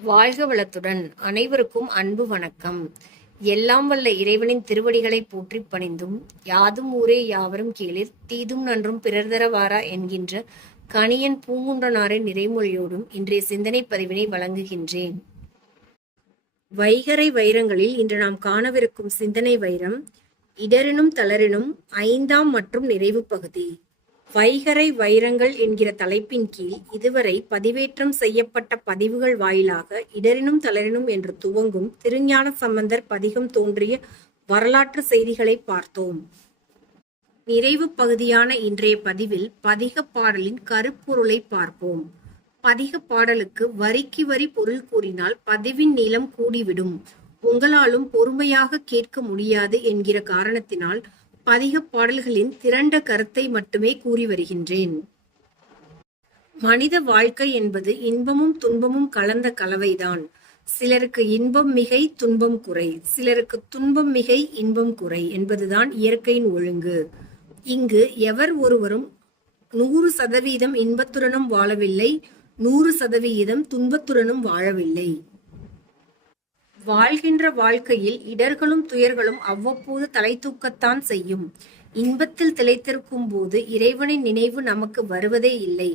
வாழ்க வளத்துடன். அனைவருக்கும் அன்பு வணக்கம். எல்லாம் வல்ல இறைவனின் திருவடிகளை போற்றி பணிந்தும் யாதும் ஊரே யாவரும் கீழே தீதும் நன்றும் பிறர் தரவாரா என்கின்ற கணியன் பூங்குன்றனாரின் நிறைமொழியோடும் இன்றைய சிந்தனை பதிவினை வழங்குகின்றேன். வைகரை வைரங்களில் இன்று நாம் காணவிருக்கும் சிந்தனை வைரம் இடரினும் தளரினும் ஐந்தாம் மற்றும் நிறைவு பகுதி. வைகரை வைரங்கள் என்கிற தலைப்பின் கீழ் இதுவரை பதிவேற்றம் செய்யப்பட்ட பதிவுகள் வாயிலாக இடரினும் தளரினும் என்று துவங்கும் திருஞான சம்பந்தர் பதிகம் தோன்றிய வரலாற்று செய்திகளை பார்த்தோம். நிறைவு பகுதியான இன்றைய பதிவில் பதிக பாடலின் கருப்பொருளை பார்ப்போம். பதிக பாடலுக்கு வரிக்கு வரி பொருள் கூறினால் பதிவின் நீளம் கூடிவிடும். உங்களாலும் பொறுமையாக கேட்க முடியாது என்கிற காரணத்தினால் பதிக பாடல்களின் திரண்ட கருத்தை மட்டுமே கூறி வருகின்றேன். மனித வாழ்க்கை என்பது இன்பமும் துன்பமும் கலந்த கலவைதான். சிலருக்கு இன்பம் மிகை துன்பம் குறை. சிலருக்கு துன்பம் மிகை இன்பம் குறை என்பதுதான் இயற்கையின் ஒழுங்கு. இங்கு எவர் ஒருவரும் நூறு சதவீதம் இன்பத்துடனும் வாழவில்லை நூறு சதவிகிதம் துன்பத்துடனும் வாழவில்லை. வாழ்கின்ற வாழ்க்கையில் இடர்களும் துயர்களும் அவ்வப்போது தலை தூக்கத்தான் செய்யும். இன்பத்தில் திளைத்திருக்கும் போது இறைவனின் நினைவு நமக்கு வருவதே இல்லை.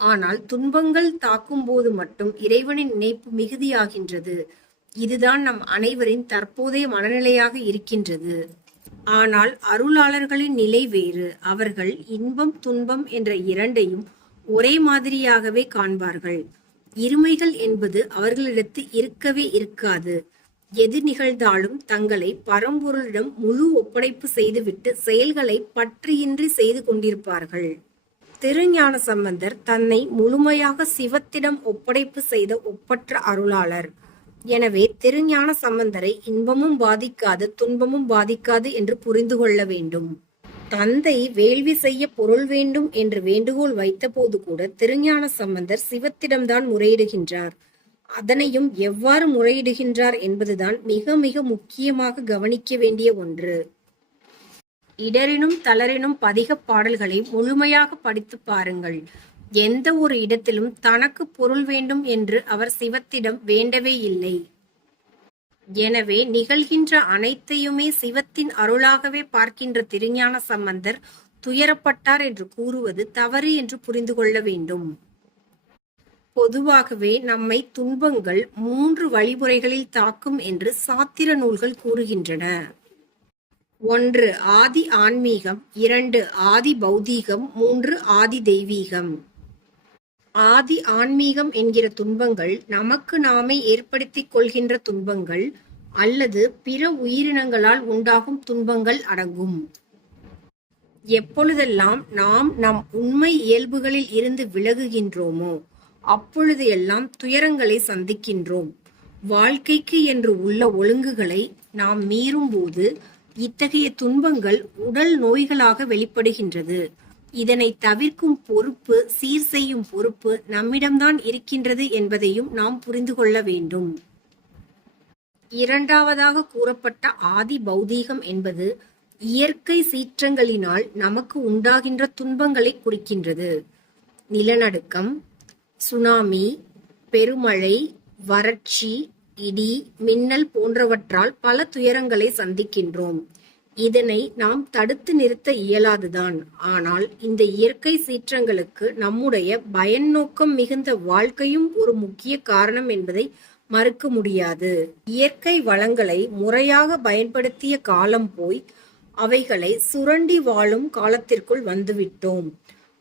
ஆனால் துன்பங்கள் தாக்கும் போது மட்டும் இறைவனின் நினைப்பு மிகுதியாகின்றது. இதுதான் நம் அனைவரின் தற்போதைய மனநிலையாக இருக்கின்றது. ஆனால் அருளாளர்களின் நிலை வேறு. அவர்கள் இன்பம் துன்பம் என்ற இரண்டையும் ஒரே மாதிரியாகவே காண்பார்கள். இருமைகள் என்பது அவர்களிடத்து இருக்கவே இருக்காது. எது நிகழ்ந்தாலும் தங்களை பரம்பொருளிடம் முழு ஒப்படைப்பு செய்துவிட்டு செயல்களை பற்றியின்றி செய்து கொண்டிருப்பார்கள். திருஞான சம்பந்தர் தன்னை முழுமையாக சிவத்திடம் ஒப்படைப்பு செய்த ஒப்பற்ற அருளாளர். எனவே திருஞான சம்பந்தரை இன்பமும் பாதிக்காது துன்பமும் பாதிக்காது என்று புரிந்து கொள்ள வேண்டும். தந்தை வேள்வி செய்ய பொருள் வேண்டும் என்று வேண்டுகோள் வைத்தபோது கூட திருஞான சம்பந்தர் சிவத்திடம்தான் முறையிடுகின்றார். அதனையும் எவ்வாறு முறையிடுகின்றார் என்பதுதான் மிக மிக முக்கியமாக கவனிக்க வேண்டிய ஒன்று. இடரினும் தளரினும் பதிக பாடல்களை முழுமையாக படித்து பாருங்கள். எந்த ஒரு இடத்திலும் தனக்கு பொருள் வேண்டும் என்று அவர் சிவத்திடம் வேண்டவே இல்லை. எனவே நிகழ்கின்ற அனைத்தையுமே சிவத்தின் அருளாகவே பார்க்கின்ற திருஞான சம்பந்தர் துயரப்பட்டார் என்று கூறுவது தவறு என்று புரிந்து கொள்ள வேண்டும். பொதுவாகவே நம்மை துன்பங்கள் மூன்று வழிமுறைகளில் தாக்கும் என்று சாத்திர நூல்கள் கூறுகின்றன. ஒன்று ஆதி ஆன்மீகம். இரண்டு ஆதி பௌதீகம். மூன்று ஆதி தெய்வீகம். ஆதி ஆன்மீகம் என்கிற துன்பங்கள் நமக்கு நாமே ஏற்படுத்திக் கொள்கின்ற துன்பங்கள் அல்லது பிற உயிரினங்களால் உண்டாகும் துன்பங்கள் அடங்கும். எப்பொழுதெல்லாம் நாம் நம் உண்மை இயல்புகளில் இருந்து விலகுகின்றோமோ அப்பொழுது எல்லாம் துயரங்களை சந்திக்கின்றோம். வாழ்க்கைக்கு என்று உள்ள ஒழுங்குகளை நாம் மீறும்போது இத்தகைய துன்பங்கள் உடல் நோய்களாக வெளிப்படுகின்றது. இதனை தவிர்க்கும் பொறுப்பு சீர் செய்யும் பொறுப்பு நம்மிடம்தான் இருக்கின்றது என்பதையும் நாம் புரிந்து கொள்ள வேண்டும். இரண்டாவதாக கூறப்பட்ட ஆதி பௌதீகம் என்பது இயற்கை சீற்றங்களினால் நமக்கு உண்டாகின்ற துன்பங்களை குறிக்கின்றது. நிலநடுக்கம் சுனாமி பெருமழை வறட்சி இடி மின்னல் போன்றவற்றால் பல துயரங்களை சந்திக்கின்றோம். இதனை நாம் தடுத்து நிறுத்த இயலாதுதான். ஆனால் இந்த இயற்கை சீற்றங்களுக்கு நம்முடைய பயன் நோக்கம் மிகுந்த வாழ்க்கையும் ஒரு முக்கிய காரணம் என்பதை மறுக்க முடியாது. இயற்கை வளங்களை முறையாக பயன்படுத்திய காலம் போய் அவைகளை சுரண்டி வாழும் காலத்திற்குள் வந்துவிட்டோம்.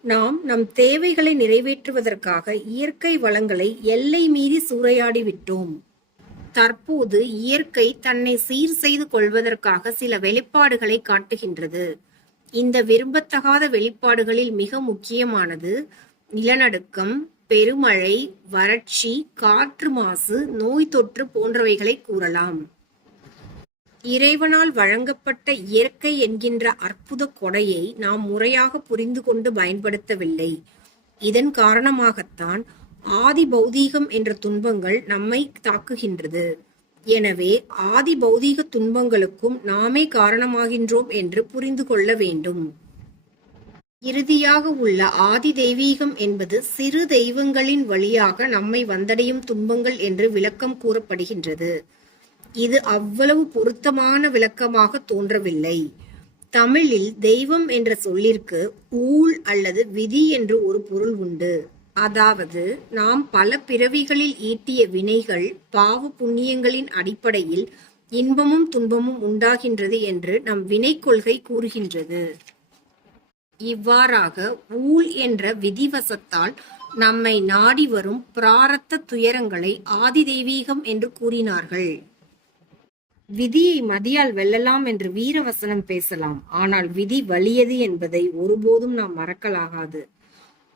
நாம் நம் தேவைகளை நிறைவேற்றுவதற்காக இயற்கை வளங்களை எல்லை மீறி சூறையாடி விட்டோம். தற்போது இயற்கை தன்னை சீர் செய்து கொள்வதற்காக சில வெளிப்பாடுகளை காட்டுகின்றது. இந்த விரும்பத்தகாத வெளிப்பாடுகளில் மிக முக்கியமானது நிலநடுக்கம் பெருமழை வறட்சி காற்று மாசு நோய் தொற்று போன்றவைகளை கூறலாம். இறைவனால் வழங்கப்பட்ட இயற்கை என்கின்ற அற்புத கொடையை நாம் முறையாக புரிந்து கொண்டு பயன்படுத்தவில்லை. இதன் காரணமாகத்தான் ஆதி பௌதீகம் என்ற துன்பங்கள் நம்மை தாக்குகின்றது. எனவே ஆதி பௌதீக துன்பங்களுக்கும் நாமே காரணமாகின்றோம் என்று புரிந்து கொள்ள வேண்டும். இறுதியாக உள்ள ஆதி தெய்வீகம் என்பது சிறு தெய்வங்களின் வழியாக நம்மை வந்தடையும் துன்பங்கள் என்று விளக்கம் கூறப்படுகின்றது. இது அவ்வளவு பொருத்தமான விளக்கமாக தோன்றவில்லை. தமிழில் தெய்வம் என்ற சொல்லிற்கு ஊழ் அல்லது விதி என்று ஒரு பொருள் உண்டு. அதாவது நாம் பல பிறவிகளில் ஈட்டிய வினைகள் பாவ புண்ணியங்களின் அடிப்படையில் இன்பமும் துன்பமும் உண்டாகின்றது என்று நம் வினை கொள்கை கூறுகின்றது. இவ்வாறாக ஊழ் என்ற விதிவசத்தால் நம்மை நாடி வரும் பிராரத்த துயரங்களை ஆதி தெய்வீகம் என்று கூறினார்கள். விதியை மதியால் வெல்லலாம் என்று வீரவசனம் பேசலாம். ஆனால் விதி வலியது என்பதை ஒருபோதும் நாம் மறக்கலாகாது.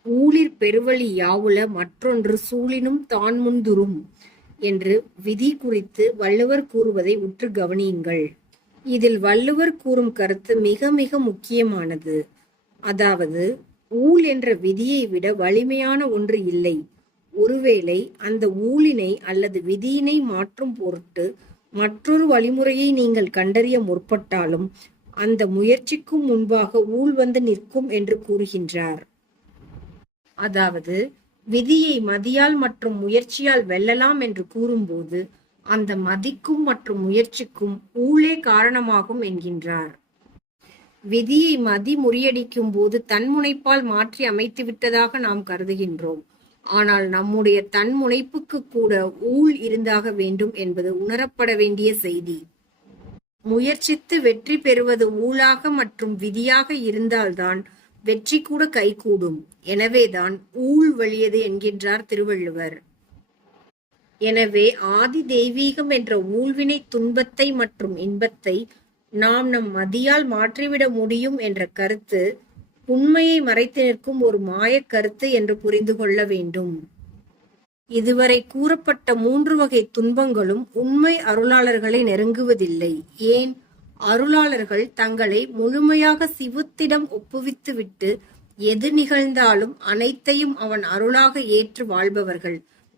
ஊழிற் பெருவழி யாவுல மற்றொன்று சூழினும் தான் முந்துரும் என்று விதி குறித்து வள்ளுவர் கூறுவதை உற்று கவனியுங்கள். இதில் வள்ளுவர் கூறும் கருத்து மிக மிக முக்கியமானது. அதாவது ஊழ் என்ற விதியை விட வலிமையான ஒன்று இல்லை. ஒருவேளை அந்த ஊழினை அல்லது விதியினை மாற்றும் பொருட்டு மற்றொரு வழிமுறையை நீங்கள் கண்டறிய முற்பட்டாலும் அந்த முயற்சிக்கும் முன்பாக ஊழ் வந்து நிற்கும் என்று கூறுகின்றார். அதாவது விதியை மதியால் மற்றும் முயற்சியால் வெல்லலாம் என்று கூறும்போது அந்த மதிக்கும் மற்றும் முயற்சிக்கும் ஊழே காரணமாகும் என்கின்றார். விதியை மதி முறியடிக்கும் போது தன்முனைப்பால் மாற்றி அமைத்து விட்டதாக நாம் கருதுகின்றோம். ஆனால் நம்முடைய தன்முனைப்புக்கு கூட ஊழ் இருந்தாக வேண்டும் என்பது உணரப்பட வேண்டிய செய்தி. முயற்சித்து வெற்றி பெறுவது ஊழாக மற்றும் விதியாக இருந்தால்தான் வெற்றி கூட கைகூடும் எனவேதான் ஊழ் வழியது என்கின்றார் திருவள்ளுவர். எனவே ஆதி தெய்வீகம் என்ற ஊழ்வினை துன்பத்தை மற்றும் இன்பத்தை நாம் நம் மதியால் மாற்றிவிட முடியும் என்ற கருத்து உண்மையை மறைத்து நிற்கும் ஒரு மாயக் கருத்து என்று புரிந்து கொள்ள வேண்டும். இதுவரை கூறப்பட்ட மூன்று வகை துன்பங்களும் உண்மை அருளாளர்களை நெருங்குவதில்லை. ஏன்? அருளாளர்கள் தங்களை முழுமையாக சிவத்திடம் ஒப்புவித்துவிட்டு எது நிகழ்ந்தாலும் அனைத்தையும் அவன் அருளாக ஏற்று வாழ்பவர்கள்.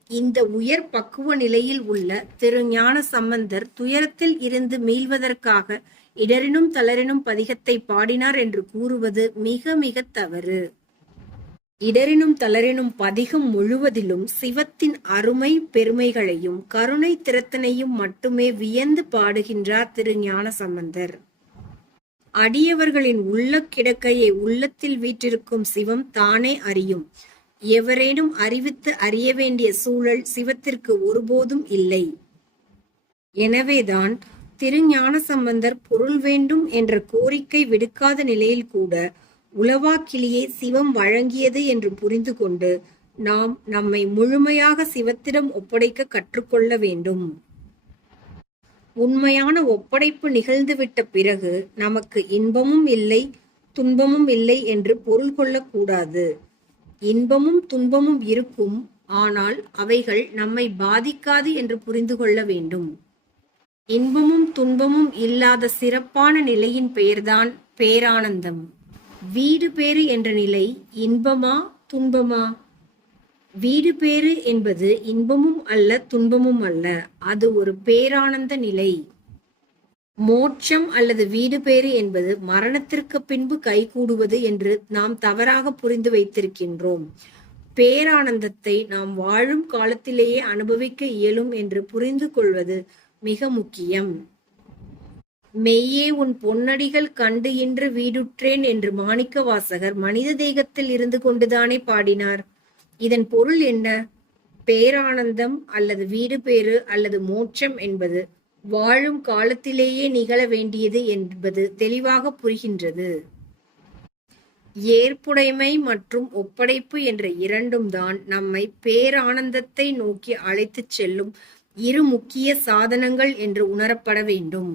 இந்த உயர் பக்குவ நிலையில் உள்ள திரு ஞான சம்பந்தர் துயரத்தில் இருந்து மீள்வதற்காக இடரினும் தளரினும் பதிகத்தை பாடினார் என்று கூறுவது மிக மிக தவறு. இடரினும் தளரினும் பதிகம் முழுவதிலும் சிவத்தின் அருமை பெருமைகளையும் கருணை திறத்தனையும் மட்டுமே வியந்து பாடுகின்றார் திரு ஞான சம்பந்தர் அடியவர்களின் உள்ள கிடக்கையை உள்ளத்தில் வீற்றிருக்கும் சிவம் தானே அறியும். எவரேனும் அறிவித்து அறிய வேண்டிய சூழல் சிவத்திற்கு ஒருபோதும் இல்லை. எனவேதான் திருஞான சம்பந்தர் பொருள் வேண்டும் என்ற கோரிக்கை விடுக்காத நிலையில் கூட உளவாக்கிலேயே சிவம் வழங்கியது என்று புரிந்து கொண்டு நாம் நம்மை முழுமையாக சிவத்திடம் ஒப்படைக்க கற்றுக்கொள்ள வேண்டும். உண்மையான ஒப்படைப்பு நிகழ்ந்துவிட்ட பிறகு நமக்கு இன்பமும் இல்லை துன்பமும் இல்லை என்று பொருள் கொள்ளக்கூடாது. இன்பமும் துன்பமும் இருக்கும் ஆனால் அவைகள் நம்மை பாதிக்காது என்று புரிந்து கொள்ள வேண்டும். இன்பமும் துன்பமும் இல்லாத சிறப்பான நிலையின் பெயர்தான் பேரானந்தம். வீடு பேறு என்ற நிலை இன்பமா துன்பமா? வீடு பேறு என்பது இன்பமும் அல்ல துன்பமும் அல்ல. அது ஒரு பேரானந்த நிலை. மோட்சம் அல்லது வீடு பேறு என்பது மரணத்திற்கு பின்பு கைகூடுவது என்று நாம் தவறாக புரிந்து வைத்திருக்கின்றோம். பேரானந்தத்தை நாம் வாழும் காலத்திலேயே அனுபவிக்க இயலும் என்று புரிந்து கொள்வது மிக முக்கியம். மெய்யே உன் பொன்னடிகள் கண்டு இன்று வீடுற்றேன் என்று மாணிக்க வாசகர் மனித தேகத்தில் இருந்து கொண்டுதானே பாடினார். இதன் பொருள் என்ன? பேரானந்தம் அல்லது வீடு பேறு அல்லது மோட்சம் என்பது வாழும் காலத்திலேயே நிகழ வேண்டியது என்பது தெளிவாக புரிகின்றது. ஏற்புடைமை மற்றும் ஒப்படைப்பு என்ற இரண்டும் தான் நம்மை பேரானந்தத்தை நோக்கி அழைத்துச் செல்லும் இரு முக்கிய சாதனங்கள் என்று உணரப்பட வேண்டும்.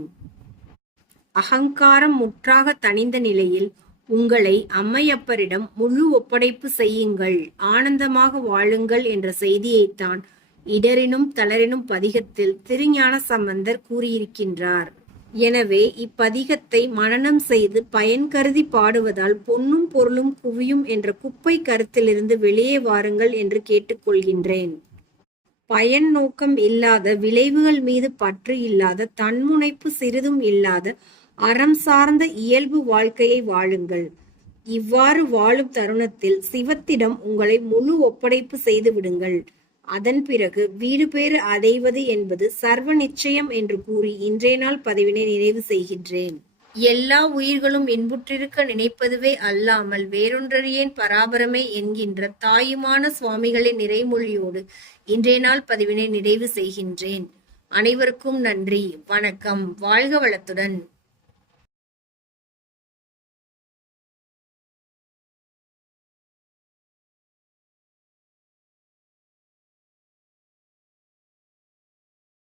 அகங்காரம் முற்றாக தணிந்த நிலையில் உங்களை அம்மையப்பரிடம் முழு ஒப்படைப்பு செய்யுங்கள். ஆனந்தமாக வாழுங்கள் என்ற செய்தியைத்தான் இடரினும் தளரினும் பதிகத்தில் திருஞான சம்பந்தர் கூறியிருக்கின்றார். எனவே இப்பதிகத்தை மனனம் செய்து பயன் கருதி பாடுவதால் பொன்னும் பொருளும் குவியும் என்ற குப்பை கருத்திலிருந்து வெளியே வாருங்கள் என்று கேட்டுக்கொள்கின்றேன். பயன் நோக்கம் இல்லாத விளைவுகள் மீது பற்று இல்லாத தன்முனைப்பு சிறிதும் இல்லாத அறம் சார்ந்த இயல்பு வாழ்க்கையை வாழுங்கள். இவ்வாறு வாழும் தருணத்தில் சிவத்திடம் உங்களை முழு ஒப்படைப்பு செய்து விடுங்கள். அதன் பிறகு வீடு பேறு அடைவது என்பது சர்வ நிச்சயம் என்று கூறி இன்றைய நாள் பதிவினை நிறைவு செய்கின்றேன். எல்லா உயிர்களும் இன்புற்றிருக்க நினைப்பதுவே அல்லாமல் வேறொன்றறியேன் பராபரமே என்கின்ற தாயுமான சுவாமிகளின் நிறைமொழியோடு இன்றைய நாள் பதிவினை நிறைவு செய்கின்றேன். அனைவருக்கும் நன்றி. வணக்கம். வாழ்க வளத்துடன்.